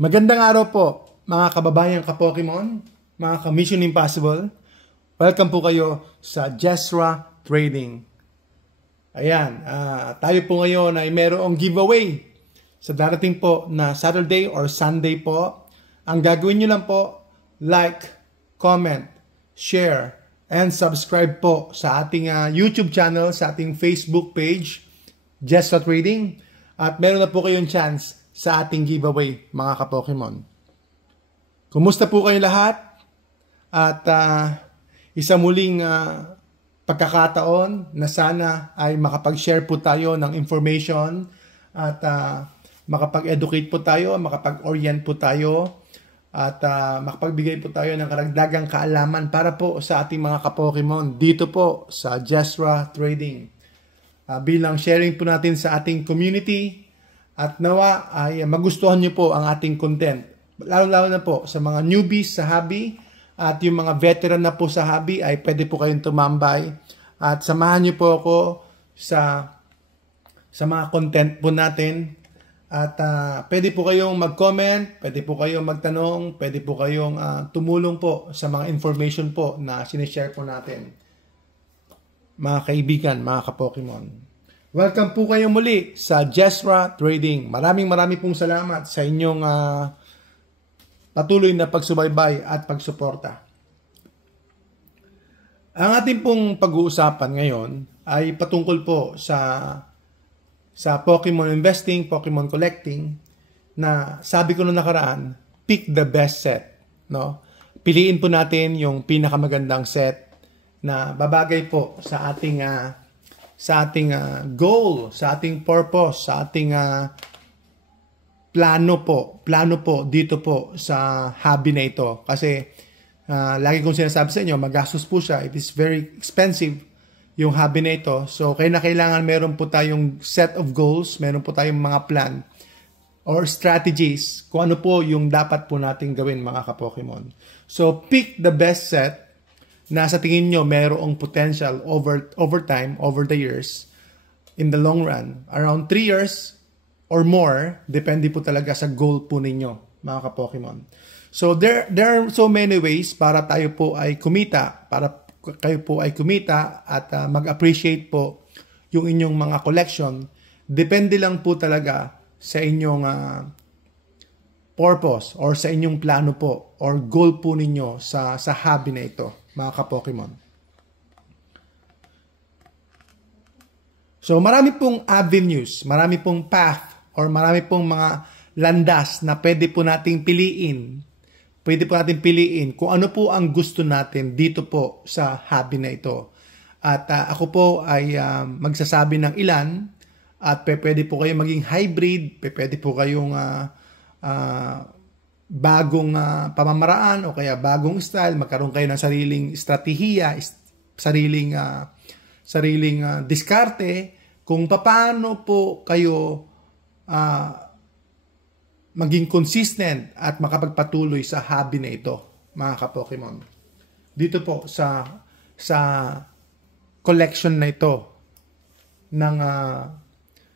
Magandang araw po, mga kababayang ka-Pokemon, mga ka-Mission Impossible. Welcome po kayo sa Jesra Trading. Ayan, tayo po ngayon ay mayroong giveaway sa darating po na Saturday or Sunday po. Ang gagawin nyo lang po, like, comment, share, and subscribe po sa ating YouTube channel, sa ating Facebook page, Jesra Trading. At meron na po kayong chance sa ating giveaway, mga ka-Pokemon. Kumusta po kayo lahat? At isa muling pagkakataon na sana ay makapag-share po tayo ng information at makapag-educate po tayo, makapag-orient po tayo at makapagbigay po tayo ng karagdagang kaalaman para po sa ating mga ka-Pokemon dito po sa Jesra Trading. Bilang sharing po natin sa ating community. At nawa ay magustuhan nyo po ang ating content. Lalo-lalo na po sa mga newbies sa hobby at yung mga veteran na po sa hobby ay pwede po kayong tumambay. At samahan nyo po ako sa mga content po natin. At pwede po kayong mag-comment, pwede po kayong magtanong, pwede po kayong tumulong po sa mga information po na sinishare po natin. Mga kaibigan, mga ka-Pokemon. Welcome po kayo muli sa Jesra Trading. Maraming pong salamat sa inyong patuloy na pagsubaybay at pagsuporta. Ang ating pong pag-uusapan ngayon ay patungkol po sa Pokemon investing, Pokemon collecting, na sabi ko noong nakaraan, pick the best set. No? Piliin po natin yung pinakamagandang set na babagay po sa ating goal, sa ating purpose, sa ating plano po dito po sa hobby na ito. Kasi lagi kong sinasabi sa inyo, magastos po siya. It is very expensive yung hobby na ito. So kailangan meron po tayong set of goals, meron po tayong mga plan or strategies kung ano po yung dapat po natin gawin, mga ka-Pokemon. So pick the best set na sa tingin nyo mayroong potential over time, over the years, in the long run, around 3 years or more, depende po talaga sa goal po ninyo, mga ka-Pokemon. So there are so many ways para tayo po ay kumita, para kayo po ay kumita at mag-appreciate po yung inyong mga collection. Depende lang po talaga sa inyong purpose or sa inyong plano po or goal po ninyo sa hobby na ito, mga ka-Pokemon. So marami pong avenues, marami pong path, or marami pong mga landas na pwede po nating piliin. Pwede po natin piliin kung ano po ang gusto natin dito po sa hobby na ito. At ako po ay magsasabi ng ilan at pwede po kayong maging hybrid, pwede po kayong bagong pamamaraan o kaya bagong style, magkaroon kayo ng sariling estratehiya, sariling diskarte kung paano po kayo maging consistent at makapagpatuloy sa hobby na ito, mga ka-Pokemon. Dito po sa collection na ito ng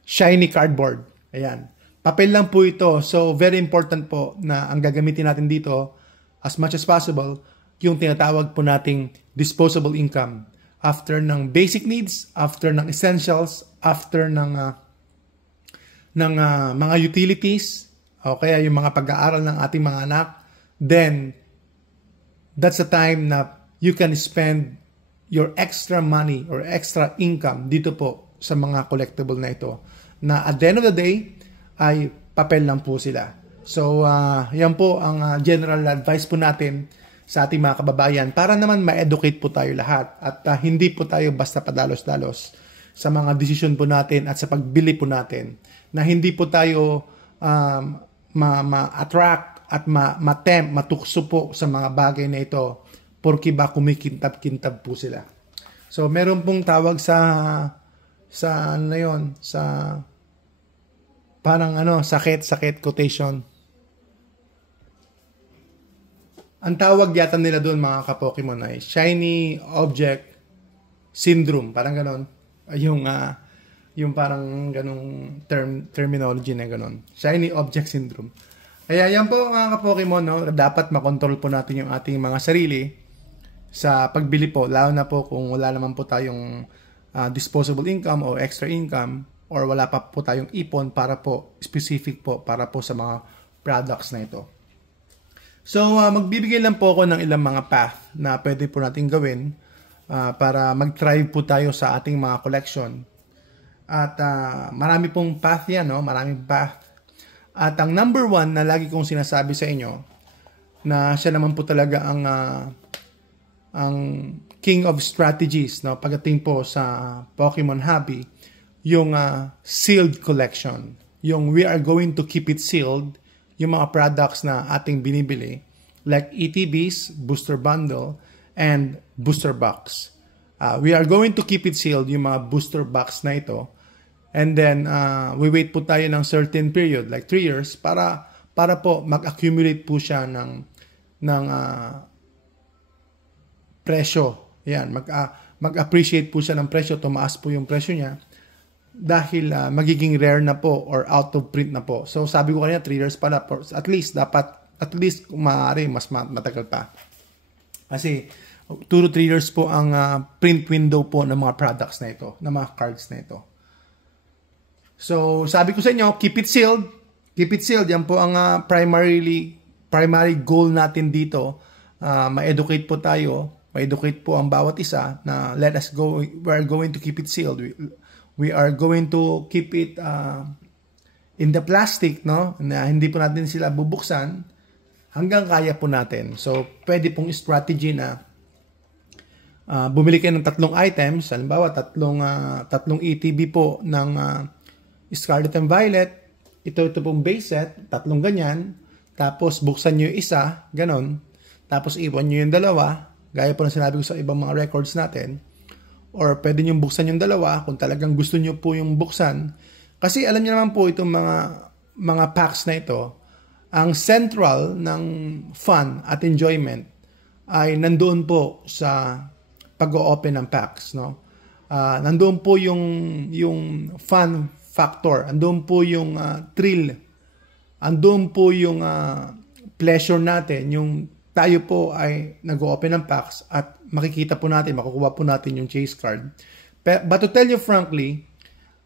shiny cardboard. Ayan. Papel lang po ito. So, very important po na ang gagamitin natin dito as much as possible yung tinatawag po nating disposable income. After ng basic needs, after ng essentials, after ng mga utilities, o kaya yung mga pag-aaral ng ating mga anak, then that's the time na you can spend your extra money or extra income dito po sa mga collectible na ito. Na at the end of the day, ay papel lang po sila. So, yan po ang general advice po natin sa ating mga kababayan para naman ma-educate po tayo lahat at hindi po tayo basta padalos-dalos sa mga desisyon po natin at sa pagbili po natin na hindi po tayo ma-attract at ma-tempt, matukso po sa mga bagay na ito porque ba kumikintab-kintab po sila. So, meron pong tawag sa parang sakit quotation. Ang tawag yata nila doon, mga ka-Pokemon, ay shiny object syndrome. Parang ganon. Yung parang ganong terminology na ganon. Shiny object syndrome. Kaya yan po mga ka-Pokemon, no? Dapat makontrol po natin yung ating mga sarili sa pagbili po, lalo na po kung wala naman po tayong disposable income o extra income, or wala pa po tayong ipon para po, specific po, para po sa mga products na ito. So, magbibigay lang po ako ng ilang mga path na pwede po natin gawin para mag-thrive po tayo sa ating mga collection. At marami pong path yan, no? Maraming path. At ang number one na lagi kong sinasabi sa inyo, na siya naman po talaga ang king of strategies, no? Pagdating po sa Pokemon hobby, yung sealed collection. Yung we are going to keep it sealed, yung mga products na ating binibili, like ETBs, Booster Bundle, and Booster Box. We are going to keep it sealed, yung mga booster box na ito. And then, we wait po tayo ng certain period, like 3 years, para po mag-accumulate po siya ng presyo. Yan, mag-appreciate po siya ng presyo, tumaas po yung presyo niya, dahil magiging rare na po or out of print na po. So, sabi ko kanina, 3 years pala, at least, kung maaari, mas matagal pa. Kasi, 2 to 3 years po ang print window po ng mga products na ito, ng mga cards na ito. So, sabi ko sa inyo, keep it sealed. Keep it sealed. Yan po ang primary goal natin dito. Ma-educate po tayo. Ma-educate po ang bawat isa na let us go. We are going to keep it sealed. We are going to keep it in the plastic, no? Na hindi po natin sila bubuksan hanggang kaya po natin. So, pwede pong strategy na bumili kayo ng 3 items. Halimbawa, tatlong ETB po ng Scarlet and Violet, ito pong base set, 3 ganyan, tapos buksan nyo yung isa, ganon, tapos iwan nyo yung dalawa, gaya po ng sinabi ko sa ibang mga records natin, or pwede nyo buksan yung dalawa, kung talagang gusto nyo po yung buksan, kasi alam nyo naman po itong mga packs na ito, ang central ng fun at enjoyment ay nandoon po sa pag-o-open ng packs, no? Nandoon po yung fun factor, andun po yung thrill, andun po yung pleasure natin, yung tayo po ay nag-open ng packs at makikita po natin, makukuha po natin yung chase card. But to tell you frankly,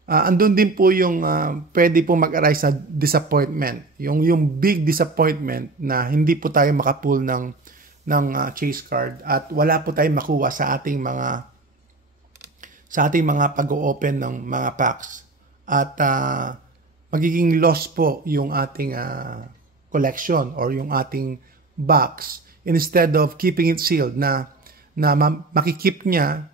andun din po yung pwede po mag-arise sa disappointment, yung big disappointment na hindi po tayo makapull ng chase card at wala po tayong makuha sa ating mga pag-open ng mga packs. At magiging loss po yung ating collection or yung ating box instead of keeping it sealed na makikip niya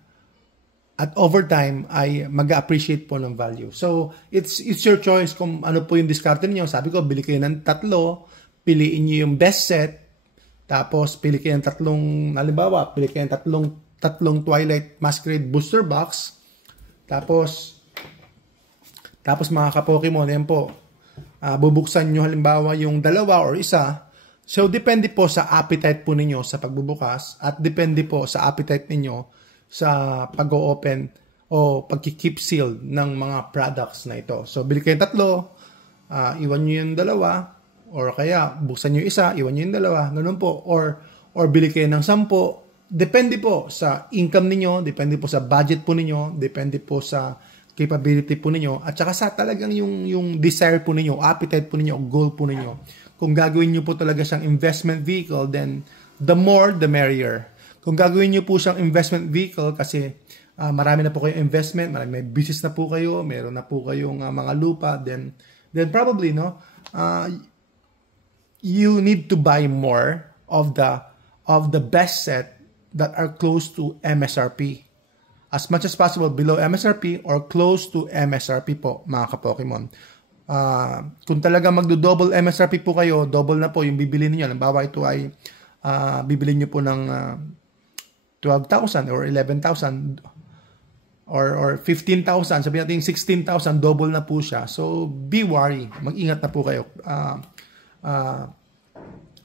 at over time ay mag-appreciate po ng value. So, it's your choice kung ano po yung discard niyo. Sabi ko, bili kayo ng 3, piliin niyo yung best set, tapos pili kayo ng 3, halimbawa, pili kayo ng 3 Twilight Masquerade Booster Box, tapos mga ka-Pokemon, yan po, bubuksan nyo halimbawa yung 2 or 1. So, depende po sa appetite po ninyo sa pagbubukas at depende po sa appetite ninyo sa pag-o-open o pag-keep sealed ng mga products na ito. So, bili kayo 3, iwan nyo yung 2, or kaya buksan nyo 1, iwan nyo yung 2, ganun po. Or bili kayo ng 10. Depende po sa income ninyo, depende po sa budget po ninyo, depende po sa capability po ninyo, at saka sa talagang yung desire po ninyo, appetite po ninyo, goal po ninyo. Kung gagawin nyo po talaga siyang investment vehicle, then the more, the merrier. Kung gagawin nyo po siyang investment vehicle, kasi marami na po kayong investment, may business na po kayo, meron na po kayong mga lupa, then probably, no, you need to buy more of the best set that are close to MSRP. As much as possible below MSRP or close to MSRP po, mga ka-Pokemon. Kung talaga magdo-double MSRP po kayo, double na po yung bibili niyo. Halimbawa, ito ay bibili niyo po ng 12,000 or 11,000 or 15,000. Sabihin natin 16,000, double na po siya. So, be wary. Mag-ingat na po kayo.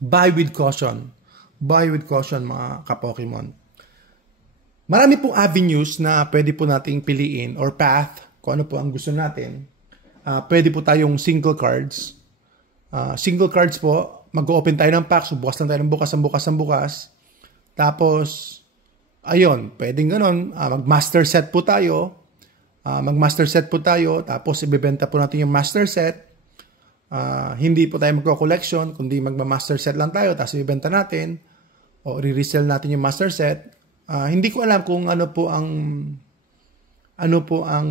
Buy with caution. Buy with caution, mga ka-Pokemon. Marami pong avenues na pwede po nating piliin or path kung ano po ang gusto natin. Pwede po tayong single cards. Single cards po, mag-open tayo ng pack, so bukas lang tayo ng bukas. Tapos, ayun, pwedeng ganun, mag-master set po tayo. Tapos ibebenta po natin yung master set. Hindi po tayo magko-collection, kundi magma-master set lang tayo, tapos ibebenta natin, o re-resell natin yung master set. Hindi ko alam kung ano po ang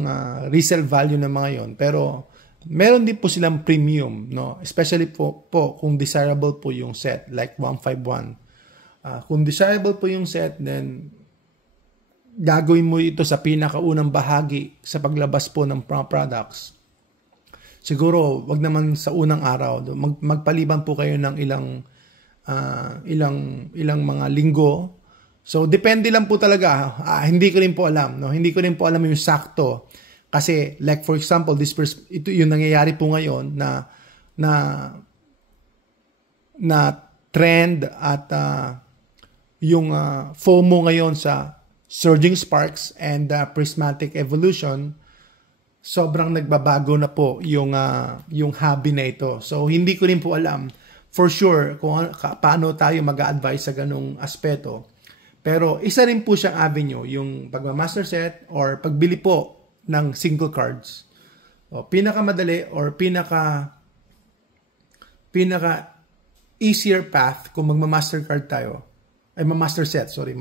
resale value ng mga yon, pero meron din po silang premium, no? Especially po kung desirable po yung set, like 151. Kung desirable po yung set, then gagawin mo ito sa pinakaunang bahagi sa paglabas po ng products. Siguro, wag naman sa unang araw. Magpaliban po kayo ng ilang mga linggo. So, depende lang po talaga. Hindi ko rin po alam. No? Hindi ko rin po alam yung sakto. Kasi, like for example, ito yung nangyayari po ngayon na trend at yung FOMO ngayon sa Surging Sparks and Prismatic Evolution, sobrang nagbabago na po yung hobby na ito. So, hindi ko rin po alam for sure kung paano tayo mag-a-advise sa ganung aspeto. Pero isa rin po siyang avenue, yung pagmamaster set or pagbili po ng single cards. Pinakamadali or pinaka easier path kung magmamaster card tayo. Ay, mamaster set, sorry,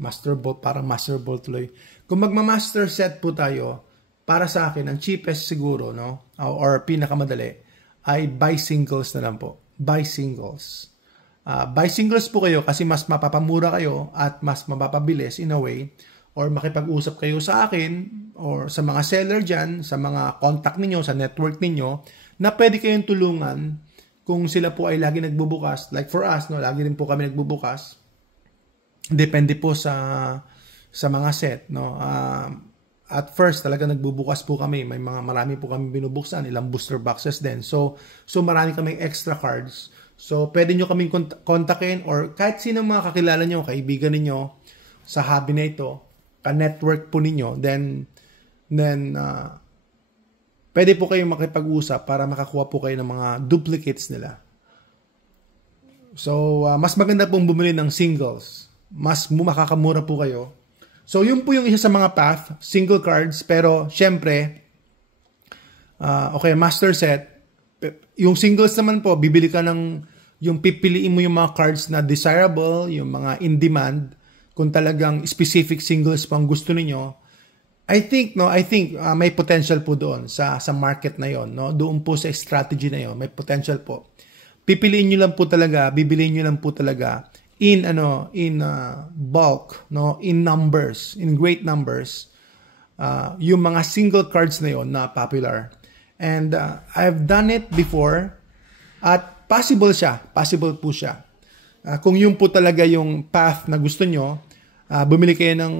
master ball, parang master ball tuloy. Kung magmamaster set po tayo, para sa akin, ang cheapest siguro, no? Or pinakamadali, ay buy singles na lang po. Buy singles. Buy singles po kayo kasi mas mapapamura kayo at mas mapapabilis in a way, or makipag-usap kayo sa akin or sa mga seller dyan, sa mga contact ninyo, sa network ninyo, na pwede kayong tulungan kung sila po ay lagi nagbubukas. Like for us, no, lagi rin po kami nagbubukas. Depende po sa mga set, no. At first talaga nagbubukas po kami, marami po kami binubuksan, ilang booster boxes din. So marami kaming extra cards. So pwede nyo kaming kontakin or kahit sino mga kakilala nyo, kaibigan niyo sa hobby na ito, ka-network po ninyo, then pwede po kayong makipag-usap para makakuha po kayo ng mga duplicates nila. So mas maganda pong bumili ng singles. Mas makakamura po kayo. So, yun po yung isa sa mga path, single cards, pero syempre, okay, master set. Yung singles naman po, bibili ka yung pipiliin mo yung mga cards na desirable, yung mga in demand, kung talagang specific singles po ang gusto niyo. I think may potential po doon sa market na yon, no? Doon po sa strategy na yon, may potential po. Pipiliin niyo lang po talaga, bibiliin niyo lang po talaga in bulk, no, in numbers, in great numbers, yung mga single cards na yon na popular. And I've done it before at possible po siya. Kung yun po talaga yung path na gusto nyo, bumili kayo ng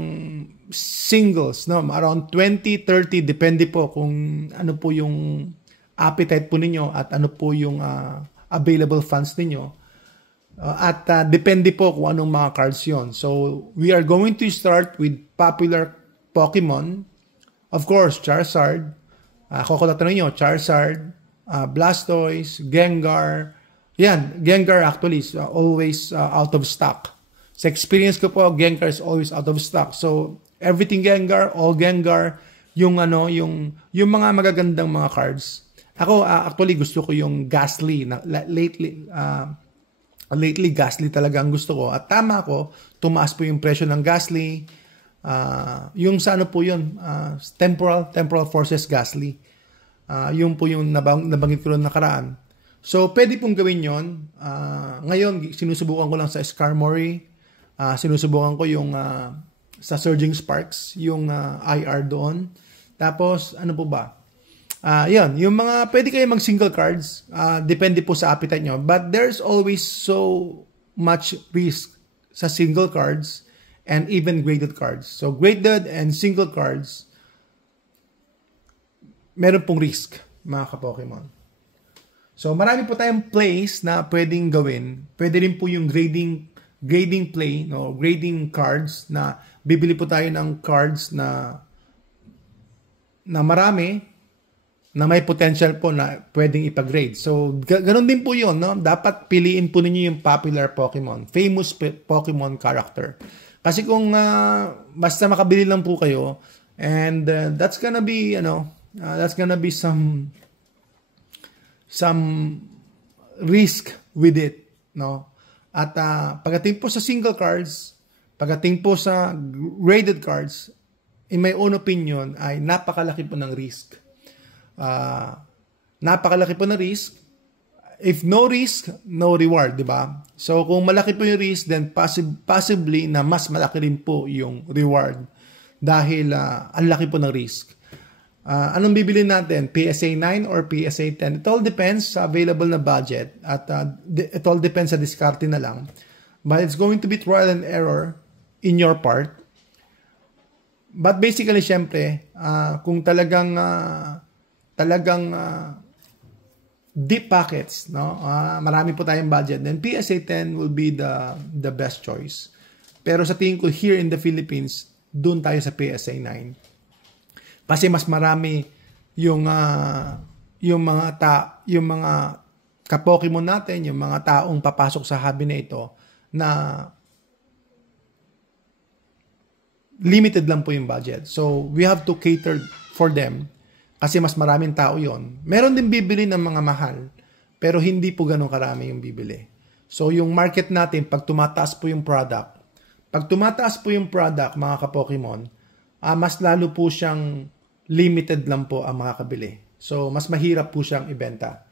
singles, no, around 20, 30, depende po kung ano po yung appetite po ninyo at ano po yung available funds ninyo. At depende po kung anong mga cards yon. So, we are going to start with popular Pokemon. Of course, Charizard. Kung tatanungin nyo, Charizard, Blastoise, Gengar. Yan, Gengar actually is always out of stock. Sa experience ko po, Gengar is always out of stock. So, everything Gengar, all Gengar, yung mga magagandang mga cards. Ako, actually, gusto ko yung Ghastly. Lately, Ghastly talaga ang gusto ko. At tama ko, tumaas po yung presyo ng Ghastly. Yung sa ano po yun, Temporal Forces Ghastly. Yung po yung nabanggit ko noong nakaraan. So, pwede pong gawin yon. Ngayon, sinusubukan ko lang sa Skarmory. Sinusubukan ko yung sa Surging Sparks, yung IR doon. Tapos, ano po ba? Yan, yung mga pwede kayo mag-single cards, depende po sa appetite nyo. But there's always so much risk sa single cards and even graded cards. So, graded and single cards, meron pong risk, mga ka-Pokemon. So, marami po tayong plays na pwedeng gawin. Pwede rin po yung grading play, no? Grading cards na bibili po tayo ng cards na marami. na may potential po na pwedeng ipag-grade. So, ganun din po yun, no? Dapat piliin po ninyo yung popular Pokemon, famous Pokemon character. Kasi kung basta makabili lang po kayo, and that's gonna be, that's gonna be some risk with it, no? At pagdating po sa single cards, pagdating po sa graded cards, in my own opinion, ay napakalaki po ng risk. Napakalaki po ng risk. If no risk, no reward, di ba? So, kung malaki po yung risk, then possibly na mas malaki rin po yung reward dahil ang laki po ng risk. Anong bibili natin? PSA 9 or PSA 10? It all depends sa available na budget at it all depends sa diskarte na lang. But it's going to be trial and error in your part. But basically, syempre, kung talagang deep pockets, no? Marami po tayong budget, then PSA 10 will be the best choice. Pero sa tingin ko here in the Philippines, doon tayo sa PSA 9. Kasi mas marami yung mga ka-Pokemon natin, yung mga taong papasok sa hobby na ito na limited lang po yung budget. So we have to cater for them. Kasi mas maraming tao yon. Meron din bibili ng mga mahal, pero hindi po ganun karami yung bibili. So, yung market natin, pag tumataas po yung product, mga ka-Pokemon, mas lalo po siyang limited lang po ang mga kabili. So, mas mahirap po siyang ibenta.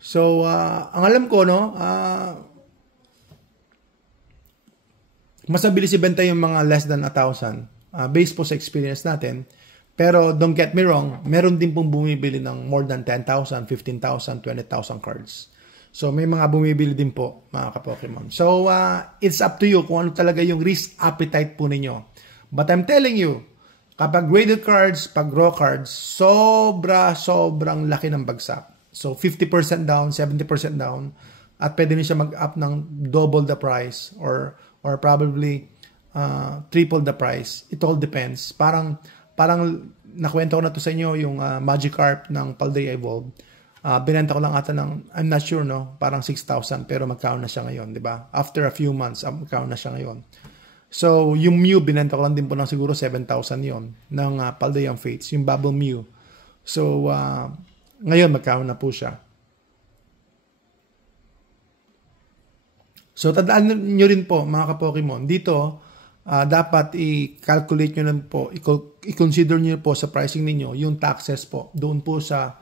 So, ang alam ko, no, mas mabilis ibenta yung mga less than 1,000, based po sa experience natin. Pero don't get me wrong, meron din pong bumibili ng more than 10,000, 15,000, 20,000 cards. So may mga bumibili din po, mga ka-Pokemon. So it's up to you kung ano talaga yung risk appetite po ninyo. But I'm telling you, kapag graded cards, pag raw cards, sobrang laki ng bagsak. So 50% down, 70% down, at pwede niyo siya mag-up ng double the price or probably triple the price. It all depends. Parang nakwento ko na to sa inyo yung Magikarp ng Paldea Evolve. Binenta ko lang ata ng, I'm not sure, no, parang 6,000 pero magkano na siya ngayon, di ba? After a few months, magkano na siya ngayon. So, yung Mew, binenta ko lang din po ng siguro 7,000 yon ng Paldea Fates, yung Bubble Mew. So, ngayon magkano na po siya. So, tandaan nyo rin po, mga ka-Pokemon, dito, dapat i-calculate nyo lang po, i-consider nyo po sa pricing ninyo yung taxes po. Doon po sa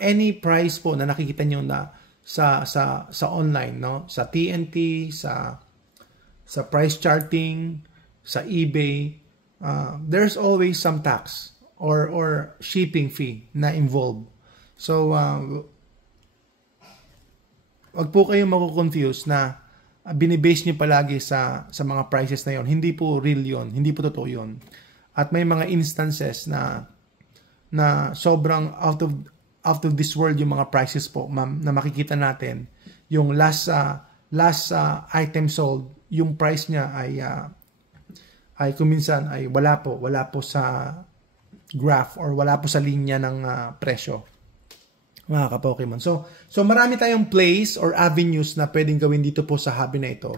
any price po na nakikita nyo na sa online, no? Sa TNT, sa price charting, sa eBay, there's always some tax or shipping fee na involved. So, wag po kayong mako-confuse na binibase nyo palagi sa mga prices na yon. Hindi po real yon, hindi po totoo yon. At may mga instances na sobrang out of this world yung mga prices po, ma'am, na makikita natin. Yung last item sold, yung price niya ay kuminsan ay wala po sa graph or wala po sa linya ng presyo, mga ka-Pokemon. So marami tayong plays or avenues na pwedeng gawin dito po sa hobby na ito.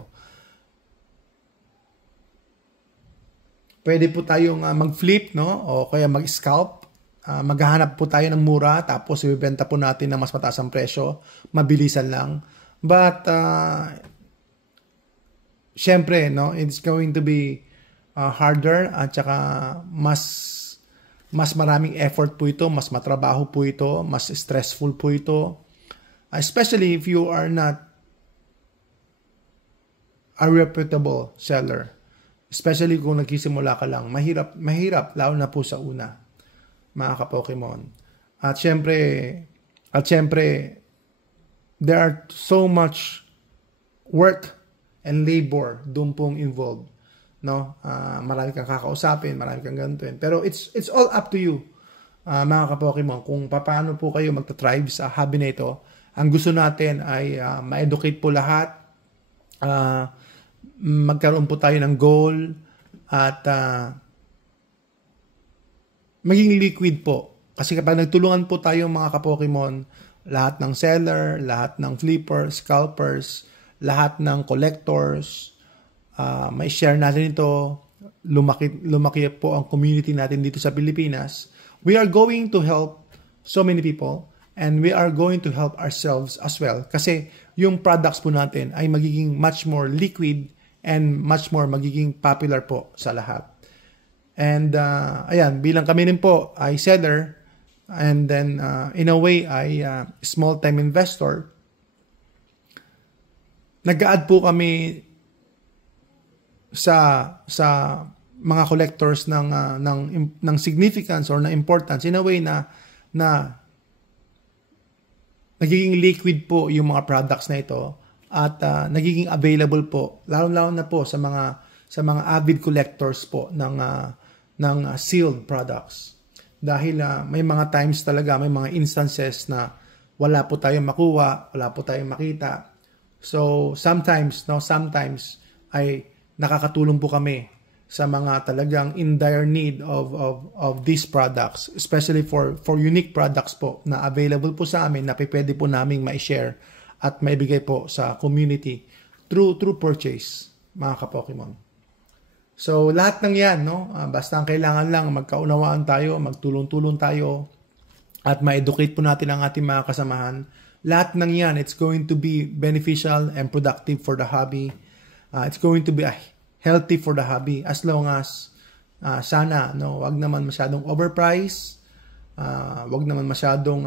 Pwede po tayong mag-flip, no? O kaya mag-scalp. Maghahanap po tayo ng mura, tapos ibebenta po natin ng mas mataas ang presyo. Mabilisan lang. But, syempre, no? It's going to be harder at saka mas maraming effort po ito, mas matrabaho po ito, mas stressful po ito. Especially if you are not a reputable seller. Especially kung nagsisimula ka lang. Mahirap, lalo na po sa una, mga ka-Pokemon. At syempre, there are so much work and labor doon pong involved. No, marami kang kakausapin, marami kang gantuin. Pero it's all up to you, mga ka-Pokemon, kung paano po kayo magta-thrive sa hobby na ito. Ang gusto natin ay ma-educate po lahat, magkaroon po tayo ng goal, at maging liquid po Kasi kapag nagtulungan po tayo mga ka-Pokemon, lahat ng seller, lahat ng flippers, scalpers, lahat ng collectors, may share natin ito, lumaki po ang community natin dito sa Pilipinas. We are going to help so many people and we are going to help ourselves as well. Kasi yung products po natin ay magiging much more liquid and much more magiging popular po sa lahat. And ayan, bilang kami rin po ay seller and then in a way ay small-time investor, nag-add po kami sa mga collectors ng significance or na importance in a way na nagiging liquid po yung mga products na ito at nagiging available po lalo na po sa mga avid collectors po ng sealed products. Dahil may mga times talaga, may mga instances na wala po tayong makuha, wala po tayong makita. So sometimes ay nakakatulong po kami sa mga talagang in dire need of these products, especially for unique products po na available po sa amin na pwede po naming ma-share at maibigay po sa community through purchase, mga ka-Pokemon. So lahat ng yan, no? Basta ang kailangan lang magkaunawaan tayo, magtulong-tulong tayo at ma-educate po natin ang ating mga kasamahan. Lahat ng yan, it's going to be beneficial and productive for the hobby. It's going to be healthy for the hobby as long as sana wag naman masyadong overpriced, wag naman masyadong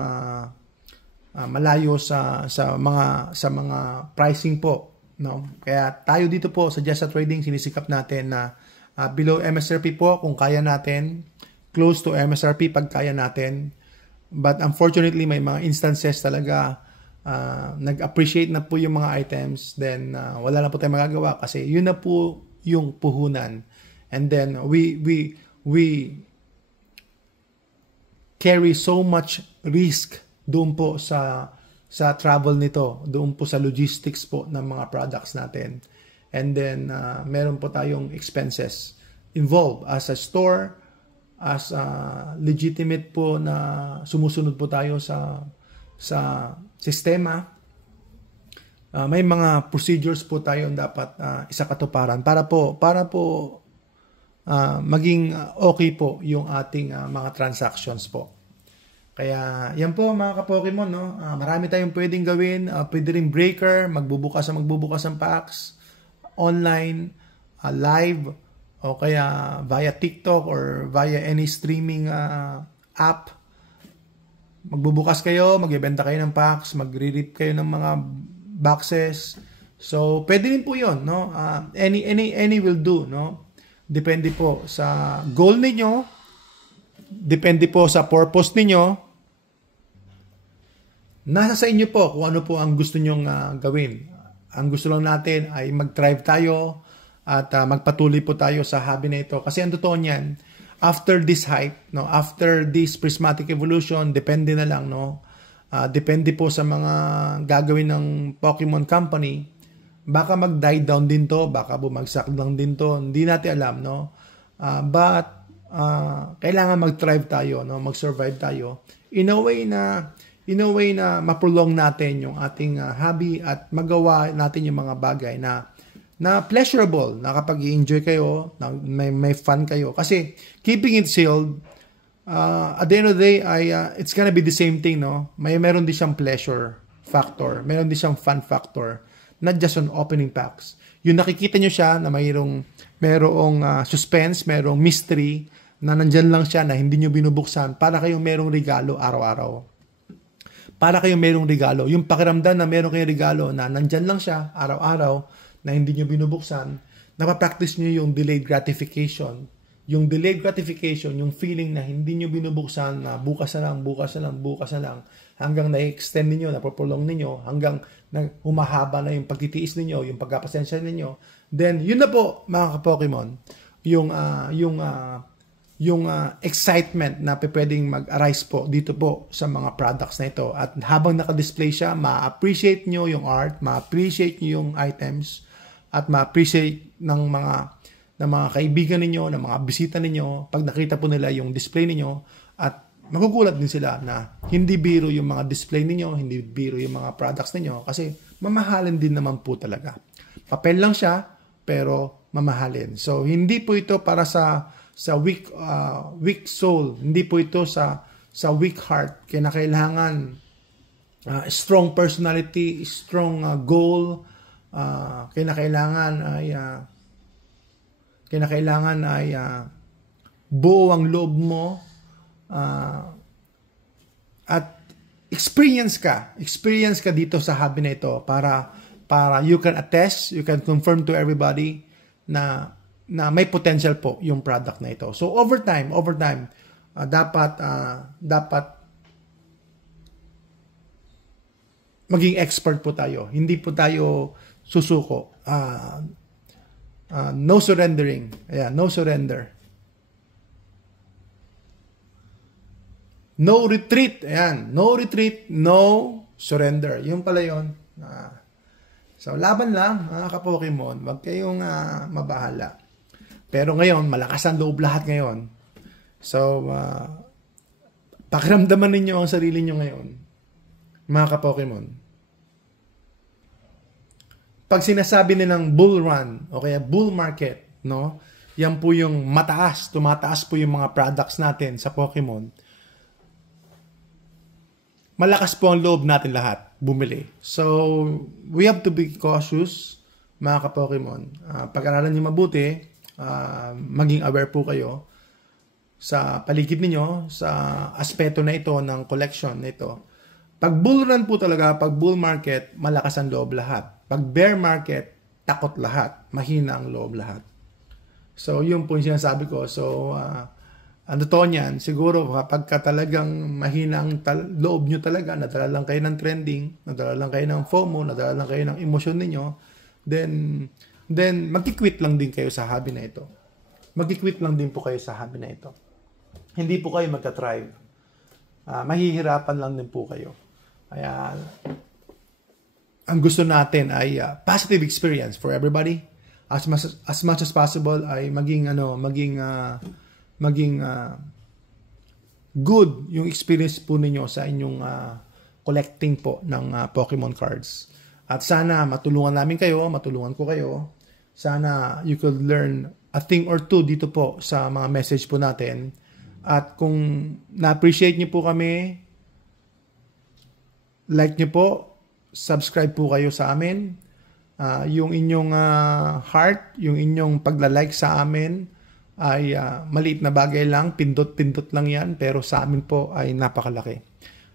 malayo sa mga pricing po, no? Kaya tayo dito po sa Just Trading sinisikap natin na below MSRP po kung kaya natin, close to MSRP pag kaya natin. But unfortunately may mga instances talaga nag-appreciate na po yung mga items, then wala na po tayong magagawa kasi yun na po yung puhunan. And then we carry so much risk doon po sa travel nito, doon po sa logistics po ng mga products natin. And then meron po tayong expenses involved as a store, as legitimate po na sumusunod po tayo sa sistema. May mga procedures po tayong dapat isakatuparan para po maging okay po yung ating mga transactions po. Kaya yan po mga ka-Pokemon, no? Marami tayong pwedeng gawin. Pwede rin breaker, magbubukas ng packs, online, live, o kaya via TikTok or via any streaming app. Magbubukas kayo, magbebenta kayo ng packs, magre-rip kayo ng mga boxes. So, pwede rin po 'yon, no? Any will do, no? Depende po sa goal niyo, depende po sa purpose niyo. Nasa sa inyo po kung ano po ang gusto niyo gawin. Ang gusto lang natin ay mag-thrive tayo at magpatuloy po tayo sa hobby na ito. Kasi ang totoo niyan, after this hype, no, after this prismatic evolution, depende na lang, no? Depende po sa mga gagawin ng Pokemon Company. Baka mag-die down din to, baka bumagsak lang din to. Hindi natin alam, no? But kailangan mag-thrive tayo, no? Mag-survive tayo in a way na ma-prolong natin yung ating hobby at magawa natin yung mga bagay na pleasurable, na kapag i-enjoy kayo, na may fun kayo. Kasi keeping it sealed, at the end of the day, it's gonna be the same thing, no? Meron din siyang pleasure factor, meron din siyang fun factor, not just on opening packs. Yung nakikita nyo siya na mayroong suspense, mayroong mystery, na nandyan lang siya na hindi nyo binubuksan para kayong merong regalo araw-araw. Para kayong merong regalo. Yung pakiramdam na meron kayong regalo na nandyan lang siya araw-araw na hindi nyo binubuksan, napapractice nyo yung delayed gratification. Yung delayed gratification, yung feeling na hindi nyo binubuksan na bukas na lang, hanggang na-extend ninyo, na-prolong ninyo, hanggang humahaba na yung pagtitiis ninyo, yung pagkapasensya ninyo, then yun na po mga ka-Pokemon, yung excitement na pwedeng mag-arise po dito po sa mga products na ito. At habang naka-display siya, ma-appreciate nyo yung art, ma-appreciate nyo yung items, at ma-appreciate ng mga kaibigan ninyo, ng mga bisita ninyo, pag nakita po nila yung display ninyo, at magugulat din sila na hindi biro yung mga display ninyo, hindi biro yung mga products ninyo kasi mamahalin din naman po talaga. Papel lang siya pero mamahalin. So hindi po ito para sa weak soul, hindi po ito sa weak heart. Kinakailangan strong personality, strong goal, kinakailangan ay buo ang loob mo, at experience ka dito sa hobby na ito para you can attest, you can confirm to everybody na may potential po yung product na ito. So over time dapat maging expert po tayo. Hindi po tayo susuko. No surrendering. Ayan, no surrender. No retreat. Ayan, no retreat, no surrender. Yung pala yun. So, laban lang, mga ka-Pokemon. Huwag kayong mabahala. Pero ngayon, malakas ang loob lahat ngayon. So, pakiramdaman ninyo ang sarili nyo ngayon, mga ka-Pokemon. Pag sinasabi nilang bull run o kaya bull market, no? Yan po yung tumataas po yung mga products natin sa Pokemon. Malakas po ang loob natin lahat bumili. So, we have to be cautious, mga ka-Pokemon. Pag-aralan niyo mabuti, maging aware po kayo sa paligid ninyo, sa aspeto na ito ng collection na ito. Pag bull run po talaga, pag bull market, malakas ang loob lahat. Pag bear market, takot lahat. Mahina ang loob lahat. So, yun po yung sinasabi ko. So, ang totoo niyan, siguro kapag talagang mahina ang loob nyo talaga, nadala lang kayo ng trending, nadala lang kayo ng FOMO, nadala lang kayo ng emosyon ninyo, then magkikwit lang din kayo sa hobby na ito. Magkikwit lang din po kayo sa hobby na ito. Hindi po kayo magka-thrive. Mahihirapan lang din po kayo. Kaya, ang gusto natin ay positive experience for everybody. As much as possible ay maging good yung experience po ninyo sa inyong collecting po ng Pokemon cards. At sana matulungan namin kayo, matulungan ko kayo. Sana you could learn a thing or two dito po sa mga message po natin. At kung na-appreciate niyo po kami, like niyo po, subscribe po kayo sa amin. Yung inyong heart, yung inyong pagla-like sa amin ay maliit na bagay lang, pindot-pindot lang yan, pero sa amin po ay napakalaki.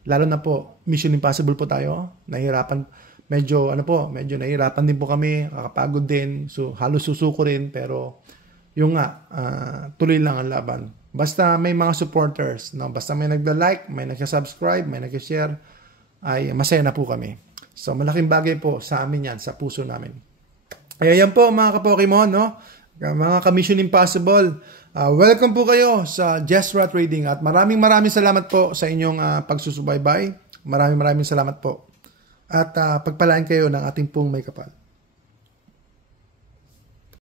Lalo na po, Mission Impossible po tayo, medyo nahihirapan din po kami, kakapagod din, so halos susuko rin, pero yung tuloy lang ang laban. Basta may mga supporters, no? Basta may nagda-like, may nagsa-subscribe, may nag-share, ay masaya na po kami. So malaking bagay po sa amin yan, sa puso namin. Kaya yan po mga ka-Pokemon, no? Mga ka-Mission Impossible, welcome po kayo sa Jesra Trading at maraming salamat po sa inyong pagsusubaybay. Maraming salamat po. At pagpalain kayo ng ating pong may kapal.